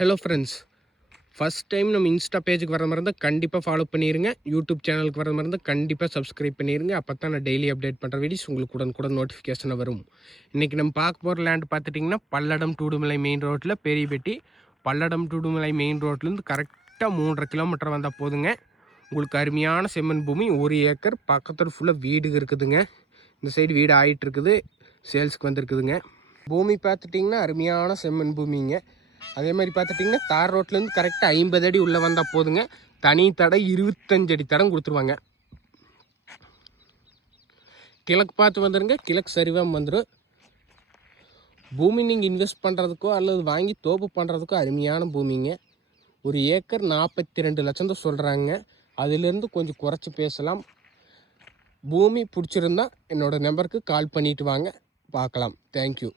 Hello friends, first time நம்ம Insta பேஜுக்கு வர மாதிரி இருந்தால் கண்டிப்பாக ஃபாலோ பண்ணிடுங்க. யூடியூப் சேனலுக்கு வர மாதிரி இருந்தால் கண்டிப்பாக சப்ஸ்கிரைப் பண்ணிடுங்க. அப்போ தான் நான் டெய்லி அப்டேட் பண்ணுற வீடியோஸ் உங்களுக்கு உடனுக்குடன் நோட்டிஃபிகேஷனை வரும். இன்றைக்கி நம்ம பார்க்க போகிற லேண்ட் பார்த்துட்டிங்கன்னா பல்லடம் டூடுமலை மெயின் ரோட்டில் பெரியபெட்டி. பல்லடம் டூடுமலை மெயின் ரோட்லேருந்து கரெக்டாக 3.5 கிலோமீட்டர் வந்தால் போதுங்க. உங்களுக்கு அருமையான செம்மண் பூமி, 1 ஏக்கர். பக்கத்தில் ஃபுல்லாக வீடு இருக்குதுங்க. இந்த சைடு வீடு ஆகிட்டு இருக்குது, சேல்ஸுக்கு வந்துருக்குதுங்க. பூமி பார்த்துட்டிங்கன்னா அருமையான செம்மண் பூமிங்க. அதே மாதிரி பார்த்துட்டிங்கன்னா தார் ரோட்லேருந்து கரெக்டாக 50 அடி உள்ளே வந்தால் போதுங்க. தனி தடை 25 அடி தடம் கொடுத்துருவாங்க. கிழக்கு பார்த்து வந்துடுங்க, கிழக்கு சரிவாக வந்துடும். பூமி நீங்கள் இன்வெஸ்ட் பண்ணுறதுக்கோ அல்லது வாங்கி தோப்பு பண்ணுறதுக்கோ அருமையான பூமிங்க. 1 ஏக்கர் 42 லட்சம் தான் சொல்கிறாங்க. அதிலேருந்து கொஞ்சம் குறைச்சி பேசலாம். பூமி பிடிச்சிருந்தா என்னோடய நம்பருக்கு கால் பண்ணிவிட்டு வாங்க, பார்க்கலாம். தேங்க்யூ.